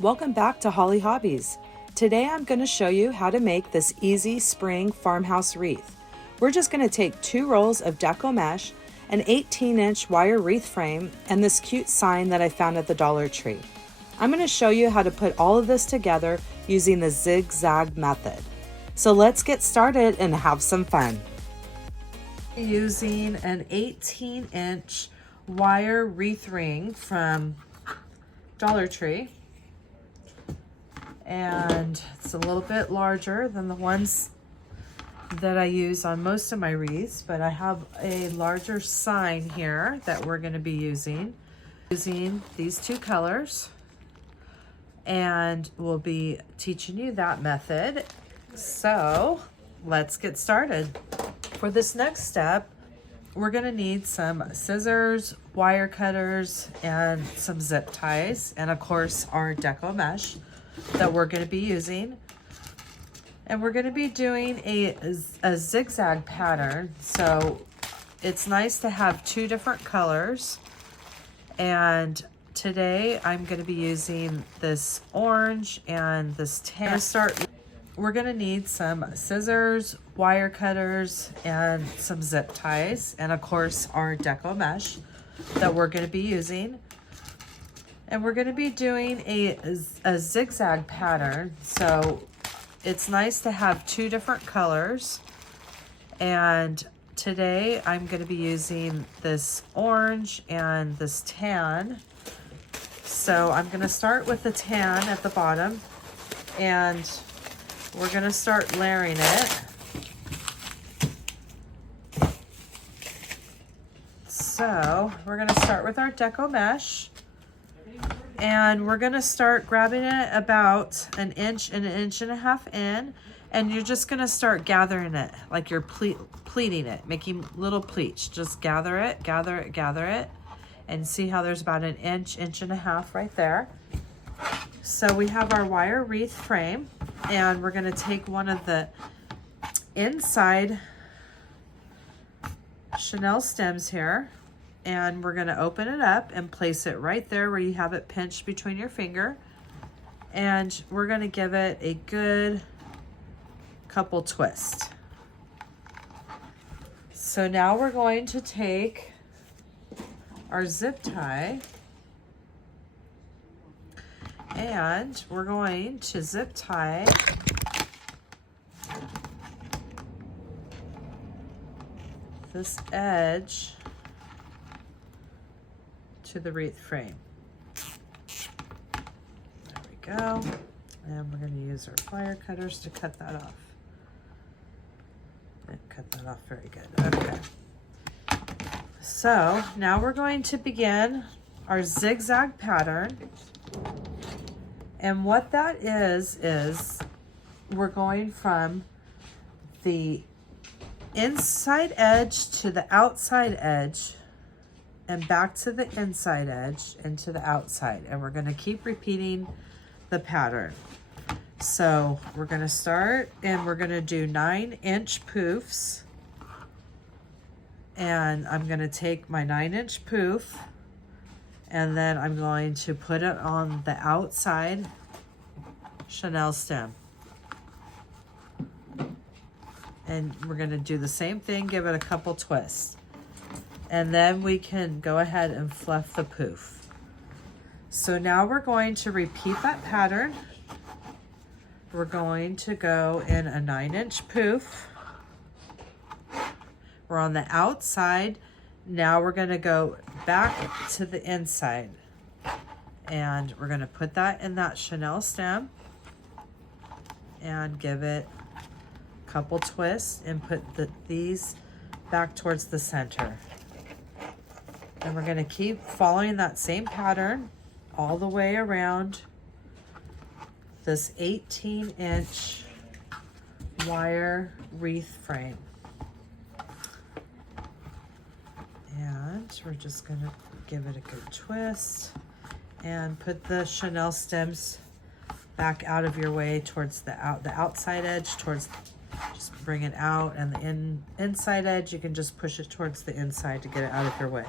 Welcome back to Holly Hobbies. Today I'm going to show you how to make this easy spring farmhouse wreath. We're just going to take 2 rolls of Deco mesh, an 18-inch wire wreath frame, and this cute sign that I found at the Dollar Tree. I'm going to show you how to put all of this together using the zigzag method. So let's get started and have some fun. Using an 18-inch wire wreath ring from Dollar Tree. And it's a little bit larger than the ones that I use on most of my wreaths, but I have a larger sign here that we're going to be using these 2 colors, and we'll be teaching you that method. So let's get started. For this next step, we're going to need some scissors, wire cutters, and some zip ties, and of course our Deco mesh that we're going to be using. And we're going to be doing a zigzag pattern, so it's nice to have 2 different colors. And today I'm going to be using this orange and this tan. We're going to need some scissors, wire cutters, and some zip ties, and of course our Deco mesh that we're going to be using. And we're going to be doing a zigzag pattern, so it's nice to have 2 different colors. And today I'm going to be using this orange and this tan. So I'm going to start with the tan at the bottom, and we're going to start layering it. So we're going to start with our Deco mesh. And we're going to start grabbing it about an inch and 1.5 inches in, and you're just going to start gathering it like you're pleating it, making little pleats. Just gather it, gather it, gather it, and see how there's about an inch, 1.5 inches right there. So we have our wire wreath frame, and we're going to take one of the inside chenille stems here, and we're going to open it up and place it right there where you have it pinched between your finger. And we're going to give it a good couple twists. So now we're going to take our zip tie, and we're going to zip tie this edge to the wreath frame. There we go. And we're going to use our wire cutters to cut that off. And cut that off very good. Okay. So now we're going to begin our zigzag pattern. And what that is we're going from the inside edge to the outside edge, and back to the inside edge and to the outside, and we're going to keep repeating the pattern. So we're going to start, and we're going to do 9-inch poofs, and I'm going to take my 9-inch poof, and then I'm going to put it on the outside chenille stem, and we're going to do the same thing, give it a couple twists. And then we can go ahead and fluff the poof. So now we're going to repeat that pattern. We're going to go in a 9-inch poof. We're on the outside. Now we're going to go back to the inside. And we're going to put that in that chenille stem and give it a couple twists and put these back towards the center. And we're going to keep following that same pattern all the way around this 18-inch wire wreath frame. And we're just going to give it a good twist and put the chenille stems back out of your way towards the outside edge, towards, just bring it out, and the inside edge, you can just push it towards the inside to get it out of your way.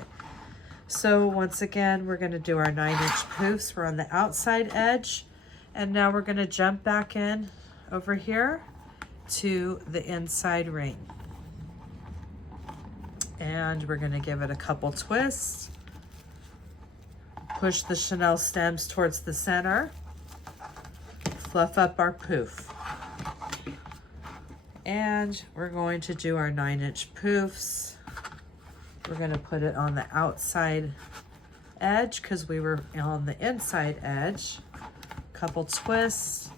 So once again, we're going to do our 9-inch poofs. We're on the outside edge. And now we're going to jump back in over here to the inside ring. And we're going to give it a couple twists. Push the chenille stems towards the center. Fluff up our poof. And we're going to do our 9-inch poofs. We're going to put it on the outside edge because we were on the inside edge. Couple twists,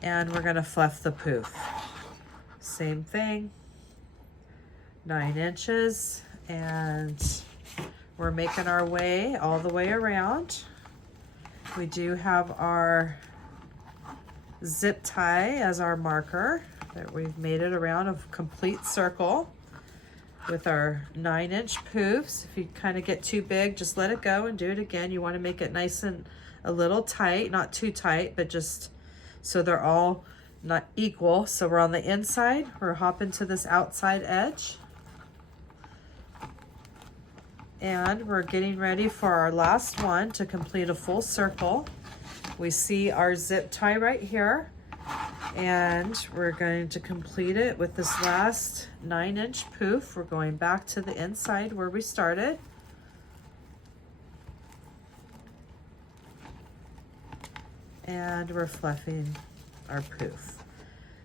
and we're going to fluff the poof. Same thing, 9 inches, and we're making our way all the way around. We do have our zip tie as our marker that we've made it around a complete circle with our 9-inch poofs. If you kind of get too big, just let it go and do it again. You want to make it nice and a little tight, not too tight, but just so they're all not equal. So we're on the inside, we're hopping to this outside edge. And we're getting ready for our last one to complete a full circle. We see our zip tie right here. And we're going to complete it with this last 9-inch poof. We're going back to the inside where we started. And we're fluffing our poof.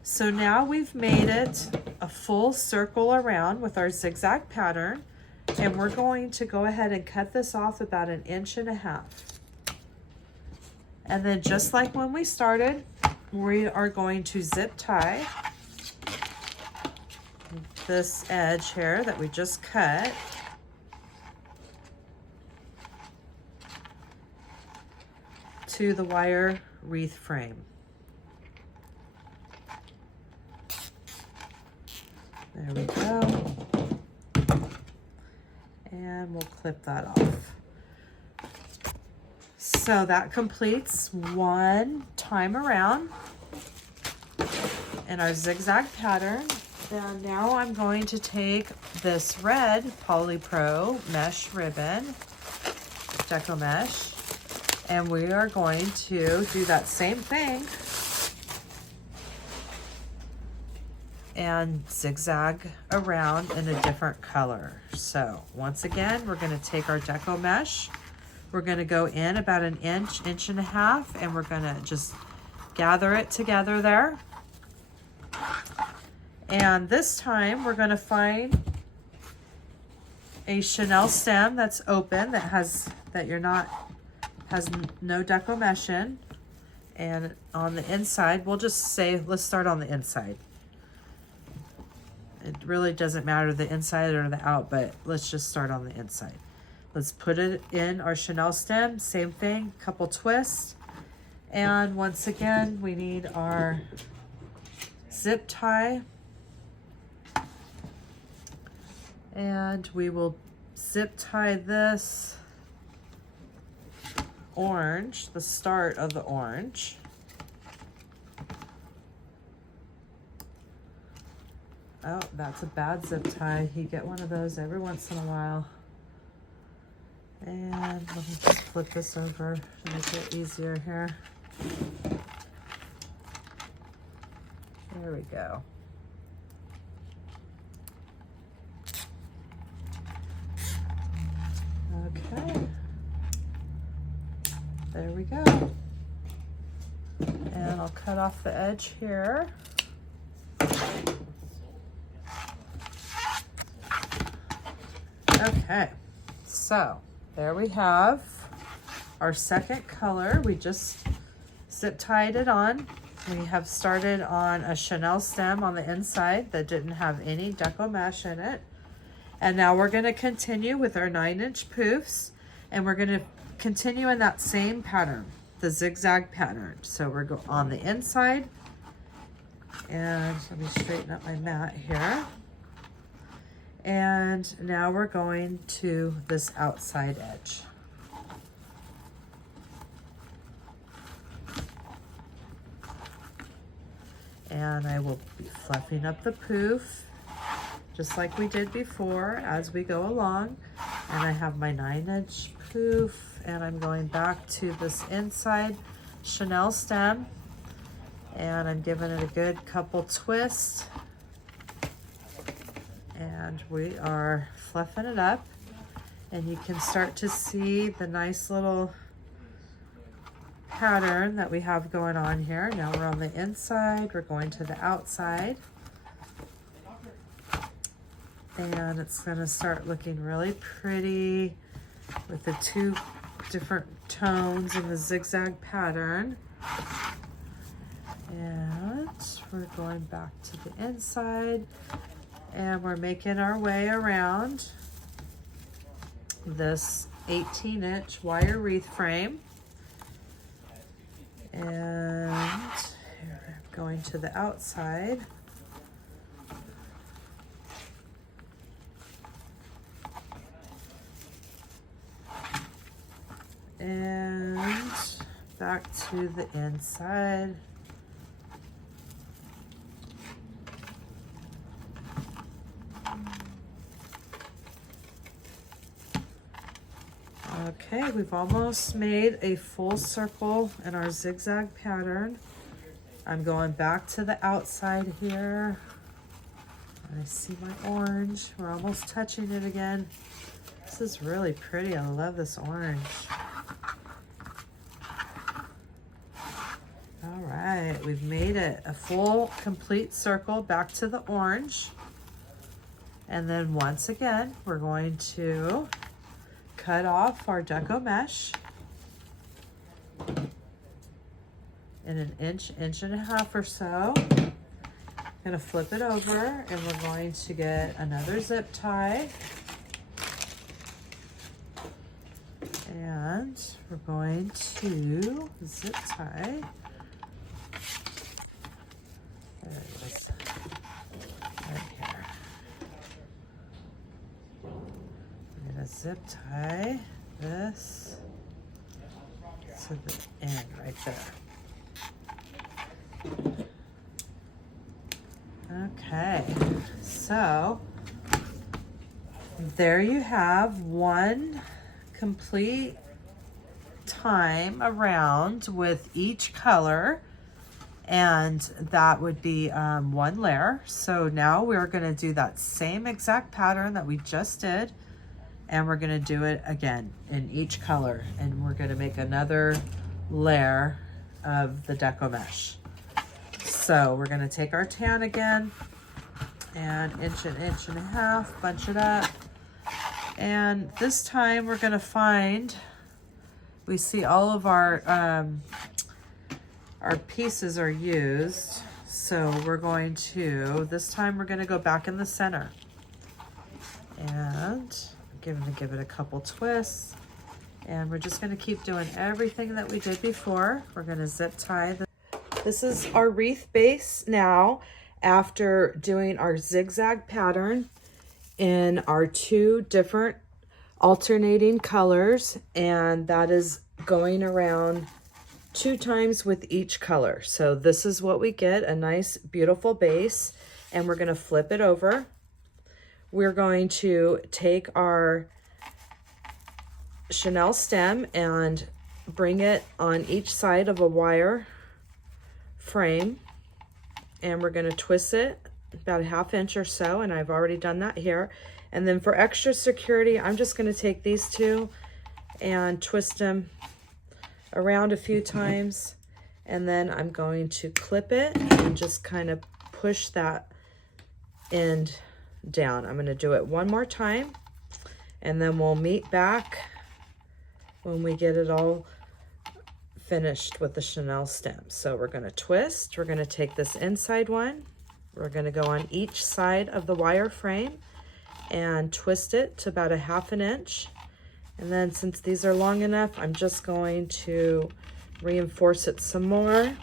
So now we've made it a full circle around with our zigzag pattern. And we're going to go ahead and cut this off about 1.5 inches. And then just like when we started, we are going to zip tie this edge here that we just cut. To the wire wreath frame. There we go. And we'll clip that off. So that completes one time around in our zigzag pattern. And now I'm going to take this red Polypro mesh ribbon, Deco mesh, and we are going to do that same thing and zigzag around in a different color. So once again, we're going to take our Deco mesh. We're going to go in about 1 inch, 1.5 inches, and we're going to just gather it together there. And this time we're going to find a chenille stem that's open, that has no Deco mesh in. And on the inside, we'll just say, let's start on the inside. It really doesn't matter the inside or the out, but let's just start on the inside. Let's put it in our chenille stem, same thing, couple twists. And once again, we need our zip tie. And we will zip tie this orange, the start of the orange. Oh, that's a bad zip tie. You get one of those every once in a while. And let me just flip this over to make it easier here. There we go. Okay. There we go. And I'll cut off the edge here. Okay, so there we have our second color. We just zip tied it on. We have started on a chenille stem on the inside that didn't have any Deco mesh in it. And now we're going to continue with our 9-inch poofs, and we're going to continue in that same pattern, the zigzag pattern. So we're going on the inside, and let me straighten up my mat here. And now we're going to this outside edge. And I will be fluffing up the poof just like we did before as we go along. And I have my 9-inch poof, and I'm going back to this inside Chanel stem, and I'm giving it a good couple twists, and we are fluffing it up, and you can start to see the nice little pattern that we have going on here. Now we're on the inside, we're going to the outside, and it's going to start looking really pretty with the two different tones in the zigzag pattern. And we're going back to the inside, and we're making our way around this 18-inch wire wreath frame. And here I'm going to the outside. And back to the inside. Okay, we've almost made a full circle in our zigzag pattern. I'm going back to the outside here. I see my orange. We're almost touching it again. This is really pretty. I love this orange. All right, we've made it a full complete circle back to the orange. And then once again, we're going to cut off our Deco mesh in an inch, inch and a half or so. Gonna flip it over, and we're going to get another zip tie. And we're going to zip tie. There it is, right here. We're gonna zip tie this to the end right there. Okay, so there you have one complete time around with each color, and that would be one layer. So now we're going to do that same exact pattern that we just did, and we're going to do it again in each color, and we're going to make another layer of the Deco mesh. So we're going to take our tan again, and inch and a half, bunch it up. And this time we're going to find, we see all of our pieces are used. So we're going to, this time we're going to go back in the center. And give it a couple twists. And we're just going to keep doing everything that we did before. We're going to zip tie. This is our wreath base now, after doing our zigzag pattern in our two different alternating colors, and that is going around 2 times with each color. So this is what we get, a nice beautiful base, and we're going to flip it over. We're going to take our Chanel stem and bring it on each side of a wire frame, and we're going to twist it about a 1/2 inch or so, and I've already done that here. And then for extra security, I'm just going to take these two and twist them around a few times, and then I'm going to clip it and just kind of push that end down. I'm going to do it one more time, and then we'll meet back when we get it all finished with the Chanel stem. So we're going to twist. We're going to take this inside one. We're going to go on each side of the wire frame and twist it to about a 1/2 inch. And then since these are long enough, I'm just going to reinforce it some more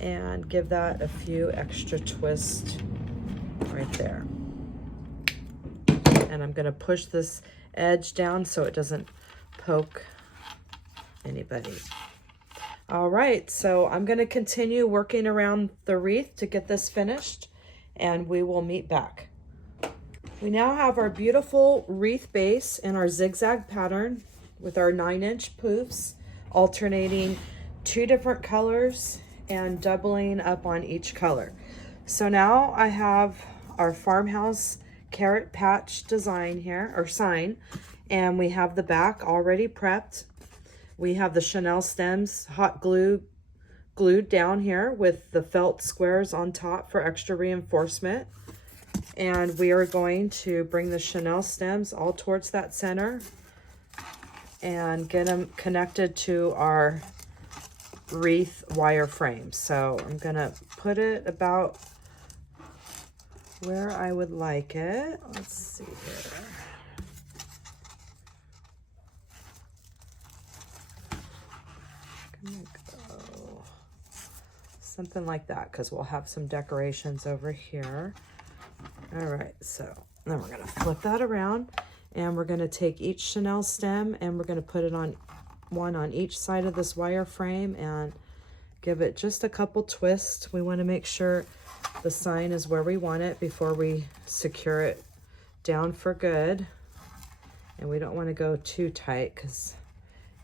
and give that a few extra twists right there. And I'm going to push this edge down so it doesn't poke anybody. All right, so I'm going to continue working around the wreath to get this finished, and we will meet back. We now have our beautiful wreath base in our zigzag pattern with our 9-inch poofs alternating 2 different colors and doubling up on each color. So now I have our farmhouse carrot patch design here, or sign, and we have the back already prepped. We have the Chanel stems hot glued down here with the felt squares on top for extra reinforcement. And we are going to bring the Chanel stems all towards that center and get them connected to our wreath wire frame. So I'm gonna put it about where I would like it. Let's see here. Gonna go something like that, because we'll have some decorations over here. All right, so then we're gonna flip that around, and we're gonna take each Chanel stem and we're gonna put it on one on each side of this wire frame and give it just a couple twists. We want to make sure the sign is where we want it before we secure it down for good. And we don't want to go too tight because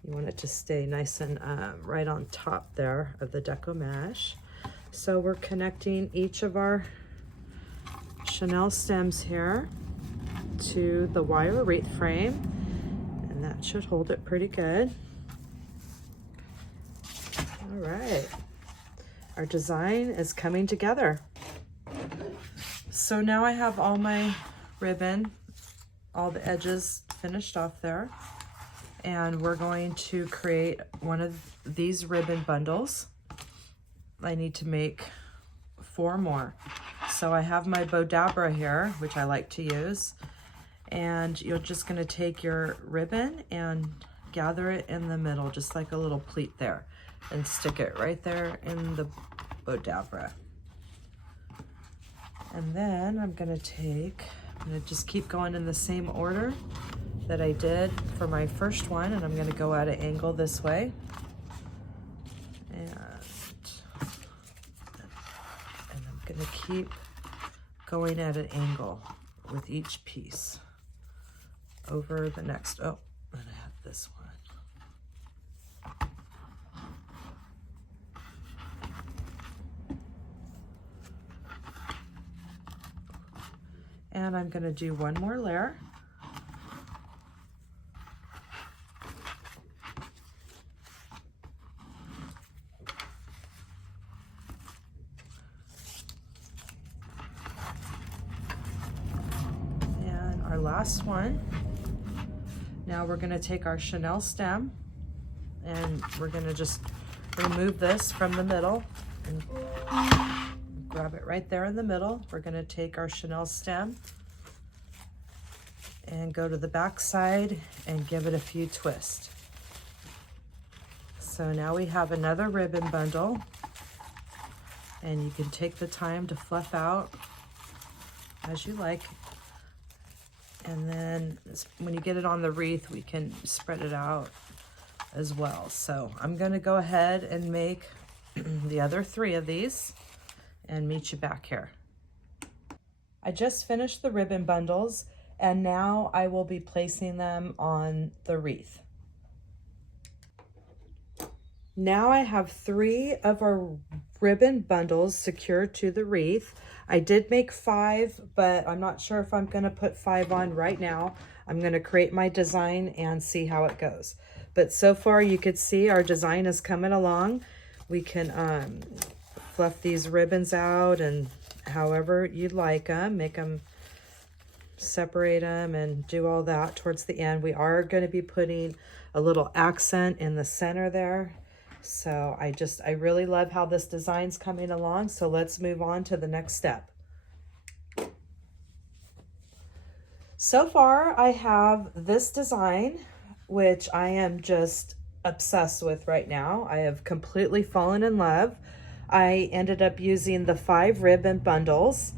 you want it to stay nice and right on top there of the Deco mesh. So we're connecting each of our Chanel stems here to the wire wreath frame, and that should hold it pretty good. All right, our design is coming together. So now I have all my ribbon, all the edges finished off there, and we're going to create one of these ribbon bundles. I need to make 4 more. So I have my Bodabra here, which I like to use, and you're just going to take your ribbon and gather it in the middle, just like a little pleat there, and stick it right there in the Bodabra. And then I'm going to just keep going in the same order that I did for my first one, and I'm going to go at an angle this way. And I'm going to keep going at an angle with each piece over the next. Oh, and I have this one. And I'm going to do one more layer. And our last one. Now we're going to take our Chanel stem and we're going to just remove this from the middle and grab it right there in the middle. We're going to take our Chanel stem and go to the back side and give it a few twists. So now we have another ribbon bundle, and you can take the time to fluff out as you like. And then when you get it on the wreath, we can spread it out as well. So I'm going to go ahead and make the other 3 of these and meet you back here. I just finished the ribbon bundles, and now I will be placing them on the wreath. Now I have 3 of our ribbon bundles secured to the wreath. I did make 5, but I'm not sure if I'm going to put 5 on right now. I'm going to create my design and see how it goes. But so far you could see our design is coming along. We can fluff these ribbons out and however you'd like them, make them, separate them and do all that towards the end. We are going to be putting a little accent in the center there. So I really love how this design's coming along. So let's move on to the next step. So far I have this design, which I am just obsessed with right now. I have completely fallen in love. I ended up using the 5 ribbon bundles,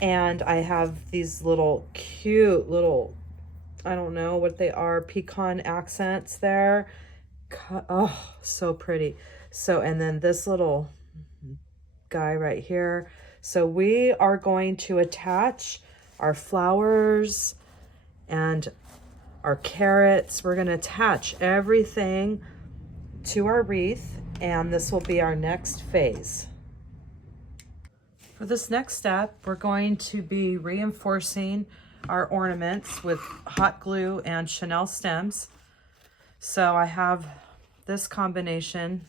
and I have these little cute little, I don't know what they are, pecan accents there. Oh, so pretty. So, and then this little guy right here. So we are going to attach our flowers and our carrots. We're going to attach everything to our wreath, And this will be our next phase. For this next step, we're going to be reinforcing our ornaments with hot glue and chenille stems. So I have this combination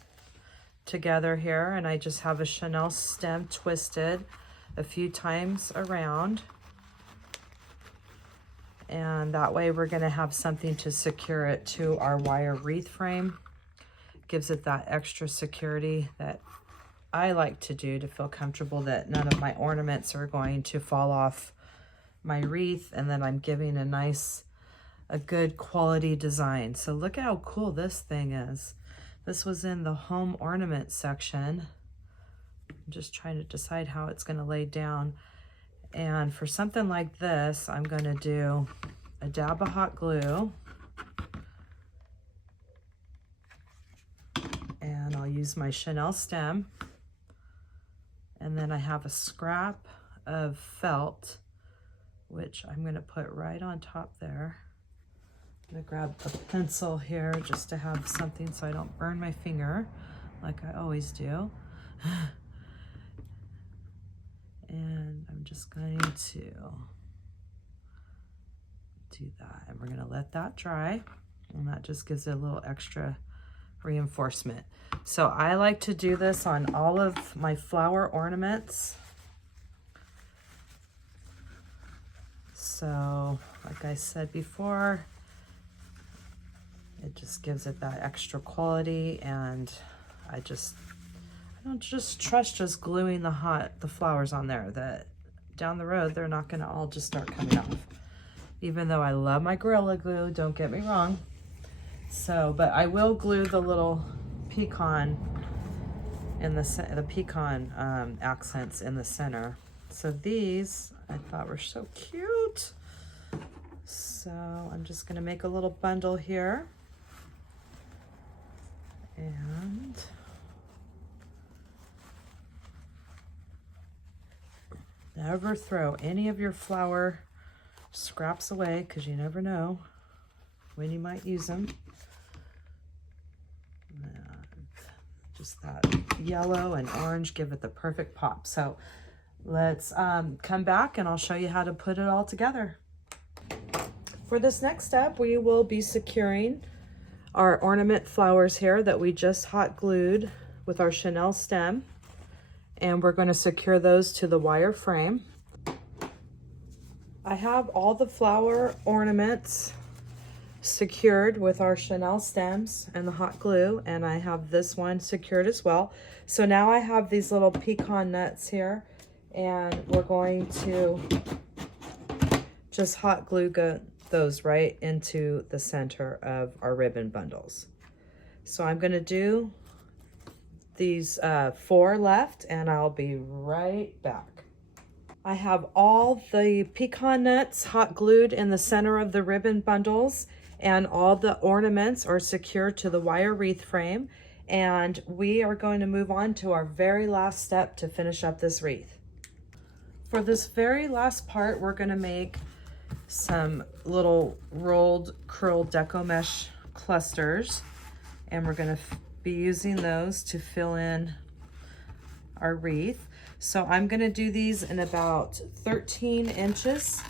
together here, and I just have a chenille stem twisted a few times around. And that way we're gonna have something to secure it to our wire wreath frame. Gives it that extra security that I like to do to feel comfortable that none of my ornaments are going to fall off my wreath, and then I'm giving a good quality design. So look at how cool this thing is. This was in the home ornament section. I'm just trying to decide how it's gonna lay down. And for something like this, I'm gonna do a dab of hot glue. And I'll use my chenille stem. And then I have a scrap of felt, which I'm gonna put right on top there. I'm gonna grab a pencil here just to have something so I don't burn my finger like I always do. And I'm just going to do that. And we're gonna let that dry. And that just gives it a little extra reinforcement. So I like to do this on all of my flower ornaments. So like I said before, it just gives it that extra quality, and I don't just trust just gluing the flowers on there, that down the road they're not gonna all just start coming off. Even though I love my Gorilla Glue, don't get me wrong. So, but I will glue the little pecan in the pecan accents in the center. So these I thought were so cute. So I'm just gonna make a little bundle here. And never throw any of your flower scraps away, because you never know when you might use them. And just that yellow and orange give it the perfect pop. So let's come back and I'll show you how to put it all together. For this next step, we will be securing our ornament flowers here that we just hot glued with our chenille stem. And we're going to secure those to the wire frame. I have all the flower ornaments secured with our chenille stems and the hot glue, and I have this one secured as well. So now I have these little pecan nuts here, and we're going to just hot glue those right into the center of our ribbon bundles. So I'm going to do these 4 left, and I'll be right back. I have all the pecan nuts hot glued in the center of the ribbon bundles, and all the ornaments are secured to the wire wreath frame, and we are going to move on to our very last step to finish up this wreath. For this very last part, we're going to make some little rolled curled Deco mesh clusters, and we're going to be using those to fill in our wreath. So I'm going to do these in about 13 inches,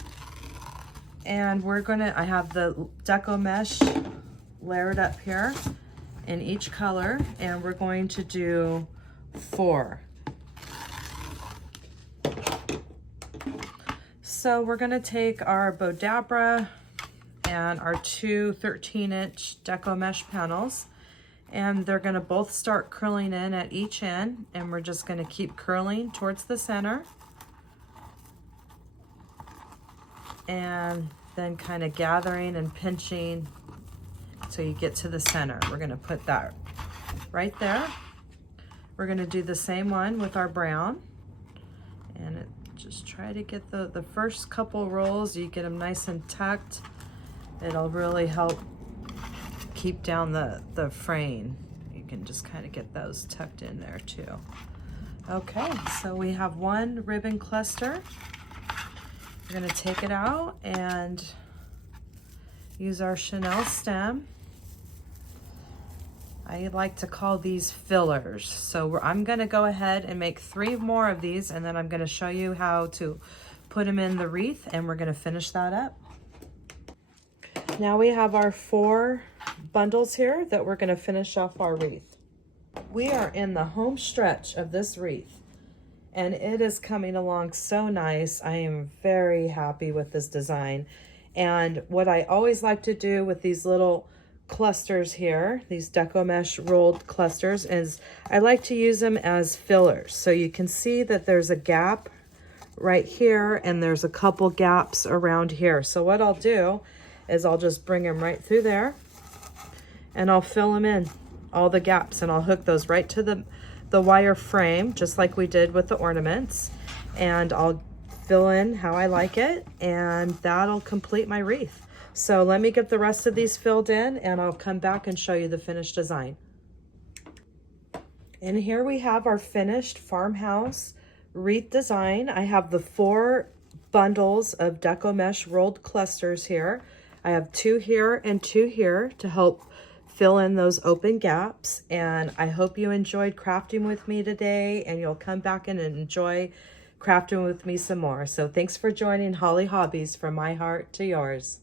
and I have the Deco mesh layered up here in each color, and we're going to do 4. So we're going to take our Bodabra and our 2 13-inch Deco mesh panels, and they're going to both start curling in at each end, and we're just going to keep curling towards the center, and then kind of gathering and pinching so you get to the center. We're going to put that right there. We're going to do the same one with our brown, and just try to get the first couple rolls, you get them nice and tucked. It'll really help keep down the frame. You can just kind of get those tucked in there too. Okay, so we have one ribbon cluster. We're going to take it out and use our chenille stem. I like to call these fillers. So I'm gonna go ahead and make 3 more of these, and then I'm gonna show you how to put them in the wreath, and we're gonna finish that up. Now we have our 4 bundles here that we're gonna finish off our wreath. We are in the home stretch of this wreath, and it is coming along so nice. I am very happy with this design. And what I always like to do with these little clusters here, these Deco mesh rolled clusters, is I like to use them as fillers. So you can see that there's a gap right here, and there's a couple gaps around here. So what I'll do is I'll just bring them right through there, and I'll fill them in, all the gaps, and I'll hook those right to the wire frame, just like we did with the ornaments, and I'll fill in how I like it, and that'll complete my wreath. So let me get the rest of these filled in, and I'll come back and show you the finished design. And here we have our finished farmhouse wreath design. I have the 4 bundles of Deco mesh rolled clusters here. I have 2 here and 2 here to help fill in those open gaps. And I hope you enjoyed crafting with me today, and you'll come back and enjoy crafting with me some more. So thanks for joining Holly Hobbies, from my heart to yours.